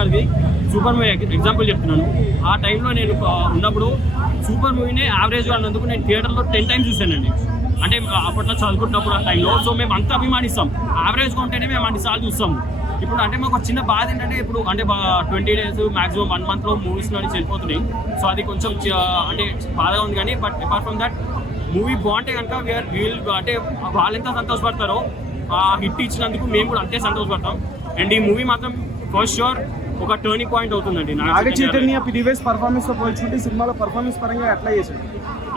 గారిది super movie example చెప్తున్నాను. ఆ టైంలో నేను ఉన్నప్పుడు సూపర్ మూవీనే యావరేజ్గా అన్నందుకు నేను థియేటర్లో 10 times చూశానండి. అంటే అప్పట్లో చదువుకుంటున్నప్పుడు ఆ టైంలో. సో మేము అంతా అభిమానిస్తాం, యావరేజ్గా ఉంటేనే మేము అన్నిసార్లు చూస్తాము. ఇప్పుడు అంటే మాకు చిన్న బాధ ఏంటంటే ఇప్పుడు అంటే 20 days మాక్సిమం 1 monthలో మూవీస్ నుంచి వెళ్ళిపోతున్నాయి. సో అది కొంచెం అంటే బాధగా ఉంది. కానీ but apart from that movie బాగుంటే కనుక వీళ్ళు అంటే వాళ్ళు ఎంత సంతోషపడతారో ఆ హిట్ ఇచ్చినందుకు మేము కూడా అంతే సంతోషపడతాం. అండ్ ఈ మూవీ మాత్రం ఫస్ట్ షూర్ ఒక టర్నింగ్ పాయింట్ అవుతుందండి. నాగ చైతన్య ప్రీవియస్ పర్ఫార్మెన్స్ తో పోల్చుకుంటే సినిమాలో పర్ఫార్మెన్స్ పరంగా ఎట్లా చేశాడు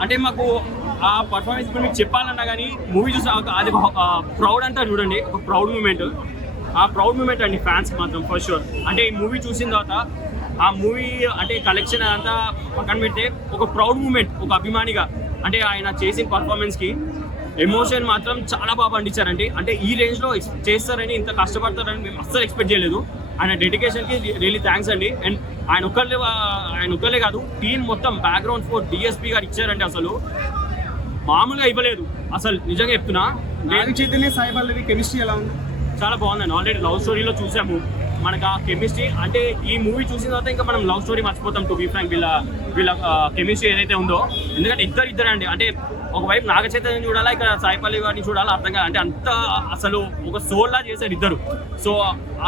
అంటే మాకు ఆ పర్ఫార్మెన్స్ ఇప్పుడు మీకు చెప్పాలన్నా కానీ మూవీ చూసి అది ప్రౌడ్ అంటారు చూడండి, ఒక ప్రౌడ్ మూమెంట్. ఆ ప్రౌడ్ మూమెంట్ అండి ఫ్యాన్స్ మాత్రం ఫస్ట్ షూర్. అంటే ఈ మూవీ చూసిన తర్వాత ఆ మూవీ అంటే కలెక్షన్ అంతా పక్కన పెడితే ఒక ప్రౌడ్ మూమెంట్ ఒక అభిమానిగా. అంటే ఆయన చేసిన పర్ఫార్మెన్స్కి ఎమోషన్ మాత్రం చాలా బాగా పండించారండి. అంటే ఈ రేంజ్లో చేస్తారని, ఇంత కష్టపడతారని మేము అస్సలు ఎక్స్పెక్ట్ చేయలేదు. ఆయన డెడికేషన్కి రియలీ థ్యాంక్స్ అండి. అండ్ ఆయన ఒక్కళ్ళే కాదు, టీం మొత్తం బ్యాక్గ్రౌండ్ ఫోర్ డిఎస్పీ గారు ఇచ్చారంటే అసలు మామూలుగా ఇవ్వలేదు. అసలు నిజంగా చెప్తున్నా. నాగ చైతన్య సాయి పల్లవి కెమిస్ట్రీ ఎలా ఉంది? చాలా బాగుందండి. ఆల్రెడీ లవ్ స్టోరీలో చూసాము మనకు ఆ కెమిస్ట్రీ. అంటే ఈ మూవీ చూసిన తర్వాత ఇంకా మనం లవ్ స్టోరీ మర్చిపోతాం టు బీ ఫ్రాంక్. వీళ్ళ కెమిస్ట్రీ ఏదైతే ఉందో, ఎందుకంటే ఇద్దరు అండి. అంటే ఒకవైపు నాగ చైతన్యం చూడాలా, ఇక్కడ సాయి పల్లవి గారిని చూడాలా అర్థం కాదు. అంటే అంత అసలు ఒక సోల్లా చేశారు ఇద్దరు. సో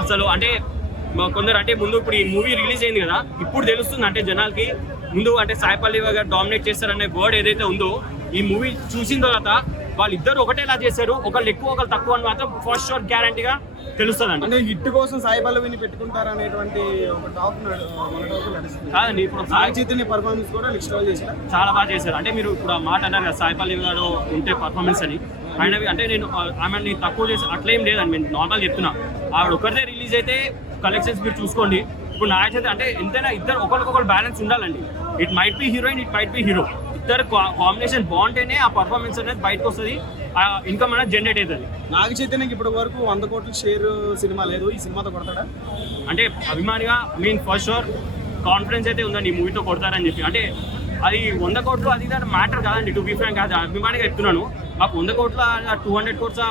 అసలు అంటే కొందరు అంటే ముందు ఇప్పుడు ఈ మూవీ రిలీజ్ అయింది కదా, ఇప్పుడు తెలుస్తుంది అంటే జనాలకి ముందు అంటే సాయి పల్లవి గారు డామినేట్ చేస్తారనే వర్డ్ ఏదైతే ఉందో, ఈ మూవీ చూసిన తర్వాత వాళ్ళిద్దరు ఒకటేలా చేశారు. ఒకళ్ళు ఎక్కువ ఒకళ్ళు తక్కువ అని మాత్రం ఫస్ట్ షాట్ గ్యారంటీగా తెలుస్తుందండి. అంటే హిట్ కోసం సాయి పల్లవిని పెట్టుకుంటారు అనేటువంటి ఒక టాక్ నడుస్తుంది కాదండి. ఇప్పుడు నాగ చైతన్య పర్ఫార్మెన్స్ కూడా నెక్స్ట్ లెవెల్ చేశారు, చాలా బాగా చేశారు. అంటే మీరు ఇప్పుడు ఆ మాట అన్నారు కదా సాయి పల్లవి గారు ఉంటే పర్ఫార్మెన్స్ అని. ఆయనవి అంటే నేను ఆమెని తక్కువ చేసి అట్లేం లేదండి, నేను నార్మల్ చెప్తున్నా. ఆవిడ ఒకరిదే రిలీజ్ అయితే కలెక్షన్స్ మీరు చూసుకోండి. ఇప్పుడు నాగ చైతన్య అంటే ఎంతైనా ఇద్దరు ఒకరికొకరు బ్యాలెన్స్ ఉండాలండి. It might be heroine, it might be hero. ఇద్దరు కాంబినేషన్ బాగుంటేనే ఆ పర్ఫార్మెన్స్ అనేది బయటకు వస్తుంది, ఇన్కమ్ అనేది జనరేట్ అవుతుంది. నాగ చైతన్యకి ఇప్పటి వరకు 100 కోట్ల షేర్ సినిమా లేదు, ఈ సినిమాతో కొడతాడా? అంటే అభిమానిగా ఫస్ట్ షూర్ కాన్ఫిడెన్స్ అయితే ఉందండి ఈ మూవీతో కొడతారని చెప్పి. అంటే అది 100 కోట్లు అది మ్యాటర్ కాదండి, టు బీ ఫ్రాంక్. అది అభిమానిగా చెప్తున్నాను. మాకు 100 కోట్ల 200 కోట్స్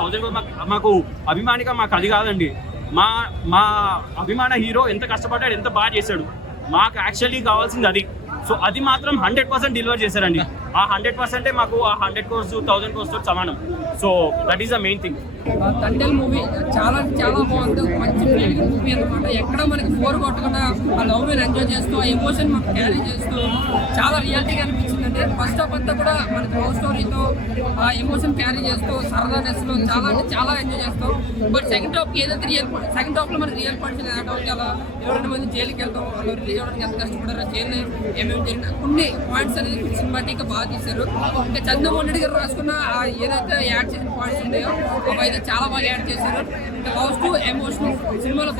1000 కోట్లు మాకు అభిమానిగా మాకు అది కాదండి. మా అభిమాన హీరో ఎంత కష్టపడ్డాడు, ఎంత బాగా చేశాడు, మాకు యాక్చువల్లీ కావాల్సింది అది. సో అది మాత్రం 100% డెలివర్ చేశారండి. ఆ 100% మాకు ఆ 100 crores 1000 crores తో సమానం. So that is the main thing. Thandel movie చాలా బాగుంది, మంచి ఫీలింగ్ మూవీ అనమాట. ఎక్కడ మనకి ఫోర్ కొట్టకుండా ఆ లవ్ మీద ఎంజాయ్ చేస్తూ ఆ ఎమోషన్ మనకు క్యారీ చేస్తూ చాలా రియాలిటీగా అనిపించింది. అంటే ఫస్ట్ హాఫ్ అంతా కూడా మనకి లవ్ స్టోరీతో ఆ ఎమోషన్ క్యారీ చేస్తూ సరదానెస్లో చాలా ఎంజాయ్ చేస్తాం. బట్ సెకండ్ హాఫ్ ఏదైతే సెకండ్ హాఫ్లో మనకి రియల్ పాయింట్స్ యాడ్ అవుతాయి. అలా 22 మంది జైలుకి వెళ్తాం, అలా రిలీజ్ అవ్వడానికి ఎంత కష్టపడారో, జైలు ఏమేమి జరిగిన కొన్ని పాయింట్స్ అనేది సినిమాటిక్గా బాగా తీశారు. ఇంకా చంద్రమోహన్ రెడ్డి గారు రాసుకున్న ఏదైతే యాడ్ చేసిన పాయింట్స్ ఉన్నాయో అవైతే చాలా బాగా యాడ్ చేశారు. ఇంకా లవ్ టు ఎమోషనల్ సినిమాలో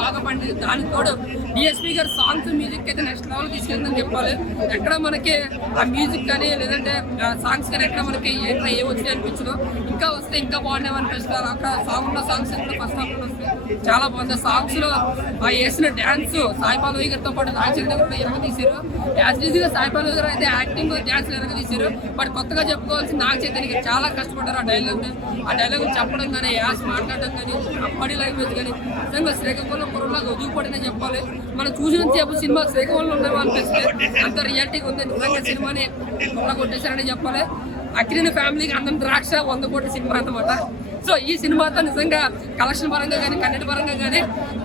బాగా పండింది. దానికి తోడు డిఎస్పీ గారు సాంగ్స్ మ్యూజిక్ అయితే నెక్స్ట్ లెవెల్ తీసుకెళ్తుందని చెప్పాలి. ఎక్కడ మనకి ఆ మ్యూజిక్ కానీ లేదంటే సాంగ్స్ కానీ ఎక్కడ మనకి ఏ వచ్చినాయి అనిపించదు, ఇంకా వస్తే ఇంకా బాగుండేవి అనిపిస్తారు. అక్కడ సాంగ్స్ కూడా ఫస్ట్ హాఫ్ వస్తాయి, చాలా బాగుంది. సాంగ్స్ లో వేసిన డ్యాన్స్ సాయి పల్లవి గారితో పాటు నాగచైతన్య గారు ఎరగదీశారు. యాజ్ ఈజీగా సాయి పల్లవి గారు అయితే యాక్టింగ్ డ్యాన్స్ ఎరగదీశారు. బట్ కొత్తగా చెప్పుకోవాల్సి నాగచైతన్య చాలా కష్టపడ్డారు. ఆ డైలాగ్ చెప్పడం కానీ, యాస్ మాట్లాడడం కానీ, అప్పటి లాంగ్వేజ్ కానీ నిజంగా శ్రీకాకుళం పొరలాగా ఒదుగుపడిందని చెప్పాలి. మనం చూసినంతసేపు సినిమా శ్రీకాకుళంలో ఉన్నామో అనిపిస్తే అంత రియాలిటీగా ఉంది. నిజంగా సినిమాని కొట్టేశారని చెప్పాలి. అక్కినేని ఫ్యామిలీకి అందం ద్రాక్ష 100 కోట్ల సినిమా అన్నమాట. సో ఈ సినిమాతో నిజంగా కలెక్షన్ పరంగా కానీ కంటెంట్ పరంగా కానీ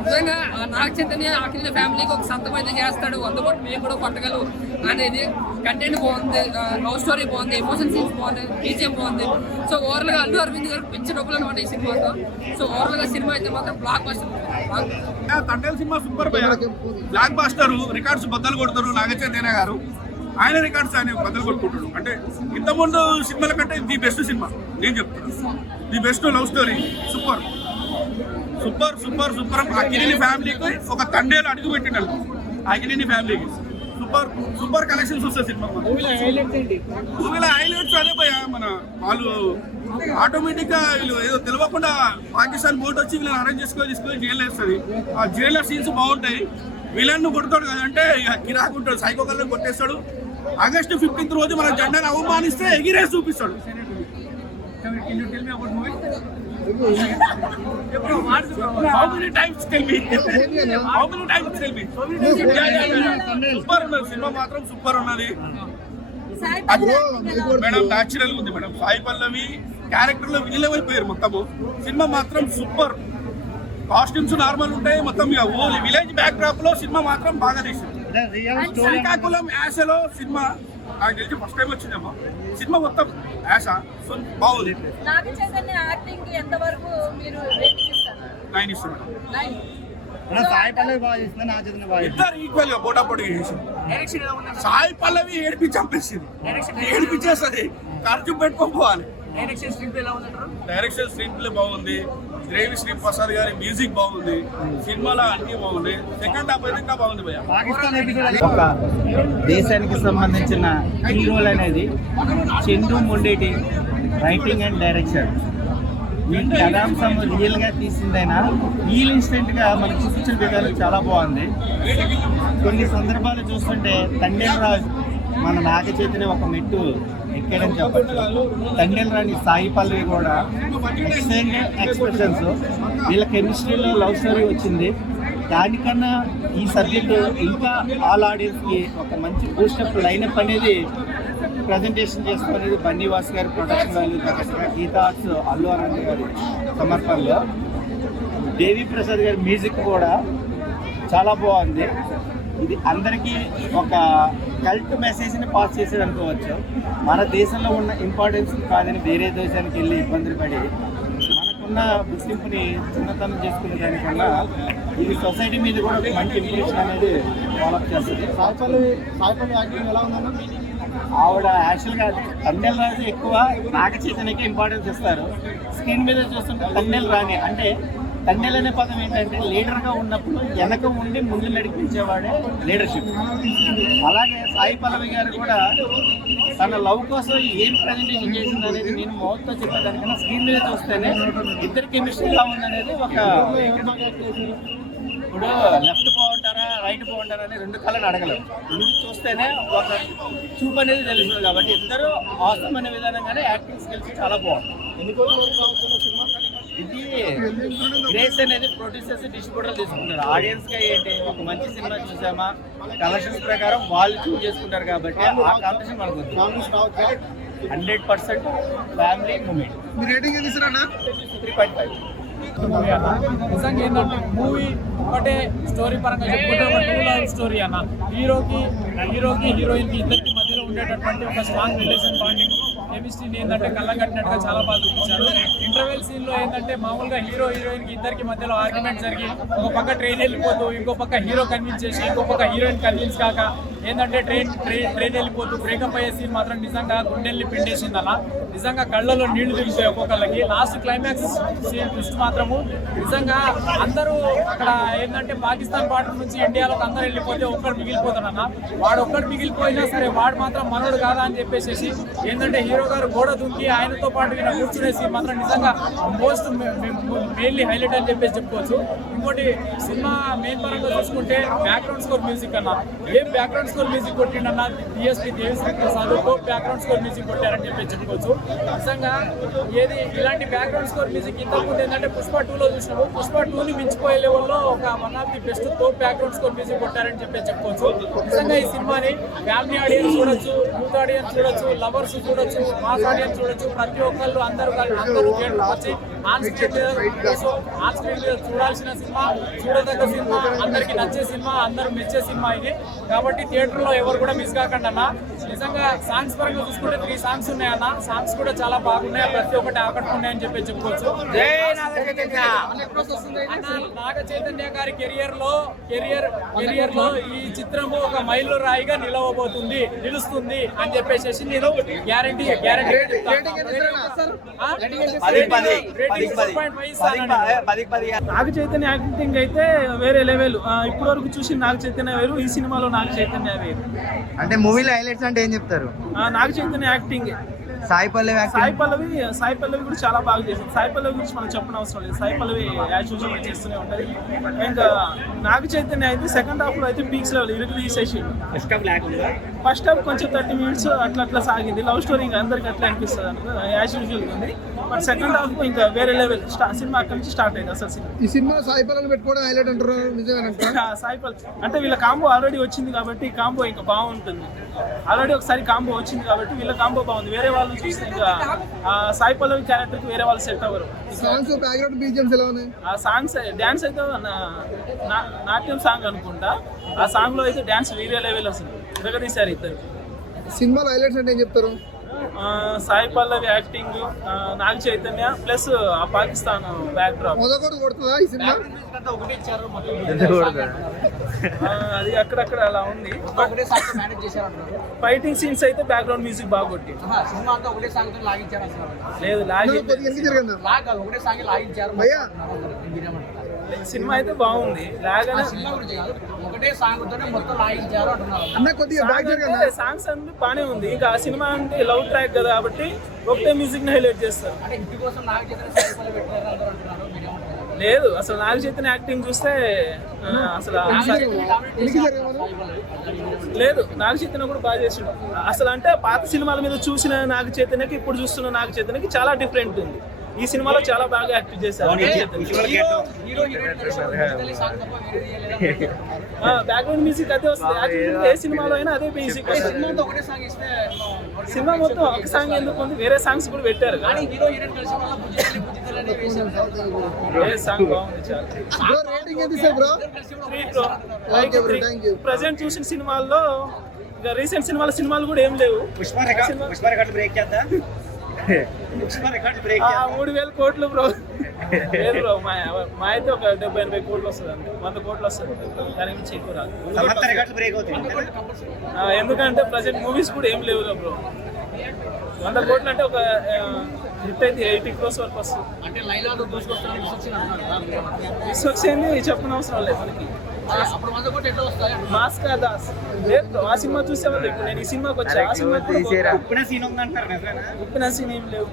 నిజంగా నాగ చైతన్య అక్కినేని ఫ్యామిలీకి ఒక సంతం అయితే చేస్తాడు. 100 కోట్లు మేము కూడా కొట్టగలం అనేది. కంటెంట్ బాగుంది, లవ్ స్టోరీ బాగుంది, ఎమోషన్ సీన్స్ బాగుంది, బీజిఎం బాగుంది. సో ఓవరాల్గా అల్లు అరవింద్ గారు పెంచి డబ్బులు అనమాట ఈ సినిమాతో. సో ఓవరాల్గా సినిమా అయితే మాత్రం block buster. Thandel cinema super block buster, records బద్దలు కొడతారు నాగ చైతన్య గారు. ఆయన రికార్డ్స్ ఆయన బద్దలు కొట్టుకుంటాడు. అంటే ఇంతకుముందు సినిమాల కంటే ది బెస్ట్ సినిమా నేను చెప్తున్నాను. The best love story, super super super super. Akkineni ఫ్యామిలీకి ఒక తండేలు అడుగు పెట్టినాడు. అక్కినేని ఫ్యామిలీకి సూపర్ సూపర్ కలెక్షన్స్ వస్తాయి సినిమా. మూవీలో హైలైట్స్ అదే పోయా మన వాళ్ళు ఆటోమేటిక్గా వీళ్ళు ఏదో తెలియకుండా పాకిస్తాన్ బోట్ వచ్చి వీళ్ళని అరేంజ్ తీసుకొని జైలు వేస్తుంది. ఆ జైల్లో సీన్స్ బాగుంటాయి. వీళ్ళని కొడతాడు కదంటే గిరాకుంటాడు, సైకో కళ్ళని కొట్టేస్తాడు. ఆగస్టు 15th రోజు మన జెండాను అవమానిస్తే ఎగిరేసి చూపిస్తాడు. How many times tell me? How many times tell me? Super ఉన్నది సినిమా మాత్రం సూపర్ ఉన్నది మేడం. న్యాచురల్ ఉంది మేడం. సాయి పల్లవి క్యారెక్టర్ లో విలువైపోయారు మొత్తము. సినిమా మాత్రం సూపర్. కాస్ట్యూమ్స్ నార్మల్ ఉంటాయి మొత్తం. ఓన్లీ విలేజ్ బ్యాక్ డ్రాప్ లో సినిమా మాత్రం బాగా తీసింది. శ్రీకాకుళం యాసలో సినిమా నాకు తెలిసి ఫస్ట్ టైం వచ్చిందమ్మా. సినిమా మొత్తం యాస బాగుంది. నాగ చైతన్య యాక్టింగ్ ఎంత వరకు మీరు రేటింగ్ ఇస్తారు? 9 ఇస్తున్నాను. 9. సాయి పల్లవి బాగా చేసింది, నాగ చైతన్య బాగా చేసింది. ఇద్దరు ఈక్వల్ గా పోటాపోటీ చేసింది. సాయి పల్లవి చంపేసింది. ఏడిపించేస్తుంది. ఖర్చు పెట్టుకోపోవాలి. డైరెక్షన్ స్క్రీన్ ప్లే బాగుంది. దేవి శ్రీ ప్రసాద్ గారి మ్యూజిక్ బాగుంది. సినిమాలో అన్ని బాగుంది. సెకండ్ హాఫ్ అయితే ఇంకా బాగుంది భయ్య. పాకిస్తాన్ ఎపిసోడ్ ఒక దేశానికి సంబంధించిన హీరోలు అనేది Chandu Mondeti writing and direction. ఈ కథాంశం రియల్గా తీసిందైనా రియల్ ఇన్స్టెంట్గా మనకు చూపించిన విధానం చాలా బాగుంది. కొన్ని సందర్భాలు చూస్తుంటే తండేల్ రాజు మన నాగ చైతన్య ఒక మెట్టు ఎక్కాడని చెప్పచ్చు. తండేల్ రాని సాయి పల్లవి కూడా ఎక్సలెంట్ ఎక్స్ప్రెషన్స్. వీళ్ళ కెమిస్ట్రీలో లవ్ స్టోరీ వచ్చింది. దానికన్నా ఈ సబ్జెక్టు ఇంకా ఆల్ ఆడియన్స్కి ఒక మంచి బూస్టప్ లైనప్ అనేది ప్రజెంటేషన్ చేసుకునేది బన్నీవాస్ గారి production value, Geetha Arts Allu Aravind గారి సమర్పణలో. దేవి ప్రసాద్ గారి మ్యూజిక్ కూడా చాలా బాగుంది. ఇది అందరికీ ఒక కల్ట్ మెసేజ్ని పాస్ చేసేది అనుకోవచ్చు. మన దేశంలో ఉన్న ఇంపార్టెన్స్ కాదని వేరే దేశానికి వెళ్ళి ఇబ్బందులు పడి మనకున్న గుర్తింపుని చిన్నతనం చేసుకునే దానికన్నా ఇది సొసైటీ మీద కూడా ఒక మంచి ఇంప్రెషన్ అనేది డెవలప్ చేస్తుంది. సాయి పల్లవి యాక్టింగ్ ఎలా ఉందన్న? ఆవిడ యాక్చువల్గా తమిళ రాజు ఎక్కువ నాగ చైతన్యకి ఇంపార్టెన్స్ ఇస్తారు. స్క్రీన్ మీద చూస్తుంటే తమిళ రాని అంటే తండ్రి అనే పదం ఏంటంటే లీడర్గా ఉన్నప్పుడు వెనక ఉండి ముందు నడిపించేవాడే లీడర్షిప్. అలాగే సాయి పల్లవి గారు కూడా తన లవ్ కోసం ఏం ప్రజెంటేషన్ చేసింది అనేది నేను మౌత్తో చెప్పేదానికన్నా స్క్రీన్ మీద చూస్తేనే ఇద్దరు కెమిస్ట్రీ ఎలా ఉందనేది ఒక ఇప్పుడు లెఫ్ట్ బాగుంటారా రైట్ బాగుంటారా అని రెండు కళ్ళని అడగలేము. ముందు చూస్తేనే ఒక చూపు అనేది తెలుస్తుంది. కాబట్టి ఇద్దరు ఆసమ్ అనే విధానంగానే యాక్టింగ్ స్కిల్స్ చాలా బాగుంటాయి. ఇది గ్రేస్ అనేది ప్రొడ్యూసర్స్ డిస్ట్రిబ్యూటర్లు తీసుకుంటారు. ఆడియన్స్గా ఏంటి ఒక మంచి సినిమా చూసామా కలెక్షన్స్ ప్రకారం వాళ్ళు చూస్ చేసుకుంటారు. కాబట్టి ఆ కాంపిటీషన్ మనకు 100% ఫ్యామిలీ మూమెంట్. మీ రేటింగ్ ఏది ఇస్తారన్నా? 3.5. నిజంగా ఏంటంటే మూవీ ఒకటే స్టోరీ పరంగా చెప్పుకుంటే ఒక 2 లవ్ స్టోరీ అన్న. హీరోకి హీరోయిన్కి ఇద్దరికి మధ్యలో ఉండేటటువంటి ఒక స్ట్రాంగ్ రిలేషన్ బాండింగ్ కెమిస్ట్రీని ఏంటంటే కళ్ళగట్టినట్టుగా చాలా బాగా చూపించారు. ఇంటర్వెల్ సీన్ లో ఏంటంటే మామూలుగా హీరోయిన్ కి ఇద్దరికి మధ్యలో ఆర్గ్యుమెంట్ జరిగి ఒక పక్క ట్రైన్ వెళ్ళిపోతూ ఇంకో పక్క హీరో కన్విన్స్ చేసి ఇంకో పక్క హీరోయిన్ కన్విన్స్ కాక ఏంటంటే ట్రైన్ వెళ్ళిపోతూ బ్రేకప్ అయ్యే సీన్ మాత్రం నిజంగా గుండెల్ని పిండేసింది అలా. నిజంగా కళ్ళలో నీళ్లు తిరుగుతాయి ఒక్కొక్కళ్ళకి. లాస్ట్ క్లైమాక్స్ సీన్ ట్విస్ట్ మాత్రము నిజంగా అందరూ అక్కడ ఏంటంటే పాకిస్తాన్ బార్డర్ నుంచి ఇండియాలోకి అందరూ వెళ్ళిపోతే ఒక్కడు మిగిలిపోతాడన్న. వాడు ఒక్కడు మిగిలిపోయినా సరే వాడు మాత్రం మనోడు కాదా అని చెప్పేసి ఏంటంటే హీరో గారు గోడ దుంకి ఆయనతో పాటు ఈయన కూర్చునే సీన్ మాత్రం నిజంగా మోస్ట్ మెయిన్లీ హైలైట్ అని చెప్పేసి చెప్పుకోవచ్చు. ఇంకోటి సినిమా మెయిన్ పరంగా చూసుకుంటే బ్యాక్గ్రౌండ్ స్కోర్ మ్యూజిక్ అన్న. ఏం background score music కొట్టిండన్న DSP Devi Sri Prasad background score music కొట్టారని చెప్పేసి చెప్పుకోవచ్చు. నిజంగా ఏది ఇలాంటి బ్యాక్గ్రౌండ్ స్కోర్ మ్యూజిక్ ఇంతకుముందు ఏంటంటే పుష్ప 2లో చూసినాము. పుష్ప 2ని మించిపోయే లెవెల్లో ఒక one of the best background score music కొట్టారని చెప్పేసి చెప్పుకోవచ్చు. నిజంగా ఈ సినిమాని ఫ్యామిలీ ఆడియన్స్ చూడొచ్చు, యూత్ ఆడియన్స్ చూడొచ్చు, లవర్స్ చూడొచ్చు, మాస్ ఆడియన్స్ చూడొచ్చు. ప్రతి ఒక్కళ్ళు అందరూ థియేటర్కి వచ్చి ఆన్ స్క్రీన్ మీద చూడాల్సిన సినిమా, చూడదగ్గ సినిమా, అందరికి నచ్చే సినిమా, అందరూ మెచ్చే సినిమా ఇది. కాబట్టి థియేటర్లో ఎవరు కూడా మిస్ కాకండి అన్న. నిజంగా సాంగ్స్ పరంగా చూసుకుంటే 3 సాంగ్స్ ఉన్నాయన్న. సాంగ్స్ కూడా చాలా బాగున్నాయి, ప్రతి ఒక్కటి ఆకట్టుకున్నాయని చెప్పి చెప్పుకోవచ్చు. నాగ చైతన్య గారి కెరియర్ లో ఈ చిత్రము ఒక మైలు రాయిగా నిలుస్తుంది అని చెప్పేసి నేను గ్యారంటీ నాగ చైతన్య యాక్టింగ్ అయితే వేరే లెవెల్. ఇప్పటి వరకు చూసి నాగ చైతన్య వేరు, ఈ సినిమాలో నాగ చైతన్య వేరు. అంటే మూవీలో హైలైట్స్ అంటే ఏం చెప్తారు? నాగ చైతన్య యాక్టింగ్. సాయి పల్లవి కూడా చాలా బాగా చేసింది. సాయి పల్లవి గురించి మనం చెప్పిన అవసరం లేదు. సాయి పల్లవి యాజ్ యూజువల్ చేస్తూనే ఉంటుంది. ఇంకా నాగ చైతన్య అయితే సెకండ్ హాఫ్ లో అయితే పీక్స్ లెవెల్ ఇరుకు తీసేసి ఫస్ట్ హాఫ్ కొంచెం 30 minutes అట్లా సాగింది. లవ్ స్టోరీ ఇంకా అందరికి అట్లా అనిపిస్తుంది అనుకో యాజ్ యూజువల్ ఉంది. బట్ సెకండ్ హాఫ్ ఇంకా వేరే లెవెల్ సినిమా అక్కడి నుంచి స్టార్ట్ అయింది అసలు సినిమా. ఈ సినిమా సాయి పల్లవి పెట్టుకోవడం హైలైట్ అంటారు, నిజమేనంటారా? సాయిపల్ అంటే వీళ్ళ కాంబో ఆల్రెడీ వచ్చింది కాబట్టి ఈ కాంబో ఇంకా బాగుంటుంది. ఆల్రెడీ ఒకసారి కాంబో వచ్చింది కాబట్టి వీళ్ళ కాంబో బాగుంది. వేరే వాళ్ళు చూస్తే ఇంకా సాయి పల్లవి క్యారెక్టర్కి వేరే వాళ్ళు సెట్ అవ్వరు. సాంగ్స్ బ్యాక్గ్రౌండ్ బీజిఎమ్స్ ఎలా ఉన్నాయి? ఆ సాంగ్స్ డ్యాన్స్ అయితే నాట్యం సాంగ్ అనుకుంటా. ఆ సాంగ్ లో అయితే డ్యాన్స్ వేరే లెవెల్ అసలు తిరగదీశారు ఇద్దరు. సినిమాలో హైలైట్స్ అంటే ఏం చెప్తారు? సాయి పల్లవి యాక్టింగ్, నాగ చైతన్య ప్లస్ ఆ పాకిస్తాన్ బ్యాక్ డ్రాప్. మొదటి కొడుతుందా ఈ సినిమా? అది అక్కడక్కడ అలా ఉంది. ఫైటింగ్ సీన్స్ అయితే బ్యాక్గ్రౌండ్ మ్యూజిక్ బాగా కొట్టి లేదు భయ్యా సినిమా అయితే బాగుంది. అన్న కొద్దిగా బ్యాక్ జరగండి. సాంగ్స్ అంటే బానే ఉంది. ఇంకా ఆ సినిమా అంటే లవ్ ట్రాక్ కదా కాబట్టి ఒకటే మ్యూజిక్ ని హైలైట్ చేస్తారు. లేదు అసలు నాగ చైతన్య యాక్టింగ్ చూస్తే అసలు లేదు, నాగ చైతన్య కూడా బాగా చేసిండు. అసలు అంటే పాత సినిమాల మీద చూసిన నాగ చైతన్యకి ఇప్పుడు చూస్తున్న నాగ చైతన్యకి చాలా డిఫరెంట్ ఉంది. ఈ సినిమాలో చాలా బాగా యాక్ట్ చేశారు. బ్యాక్గ్రౌండ్ మ్యూజిక్ అదే వస్తుంది. ఏ సినిమాలో అయినా అదే మ్యూజిక్ వస్తుంది. సినిమా మొత్తం ఒక సాంగ్ ఎందుకు ఉంది, వేరే సాంగ్స్ కూడా పెట్టారు. సాంగ్ బాగుంది చాలా. రేటింగ్ ఎంత ఇస్తారు బ్రో? 3 ప్రజెంట్ చూసిన సినిమాల్లో ఇంకా రీసెంట్ సినిమాలు కూడా ఏం లేవు. 3,000 కోట్లు బ్రో. లేదు బ్రో, మా అయితే ఒక 70-80 కోట్లు వస్తుంది అంతే. 100 కోట్లు వస్తుంది, దాని నుంచి ఎక్కువ రాదు. ఎందుకంటే ప్రజెంట్ మూవీస్ కూడా ఏం లేవు బ్రో. 100 కోట్లు అంటే ఒక హిట్ అయితే 80 crores వరకు వస్తుంది. విశ్వక్సేన్ చెప్పనవసరం లేదు మనకి. మాస్కా దాస్ లేదు ఆ సినిమా చూసేవాళ్ళు. ఇప్పుడు నేను ఈ సినిమాకి వచ్చా. ఆ సినిమా ఉప్పిన సీన్ ఏం లేవు.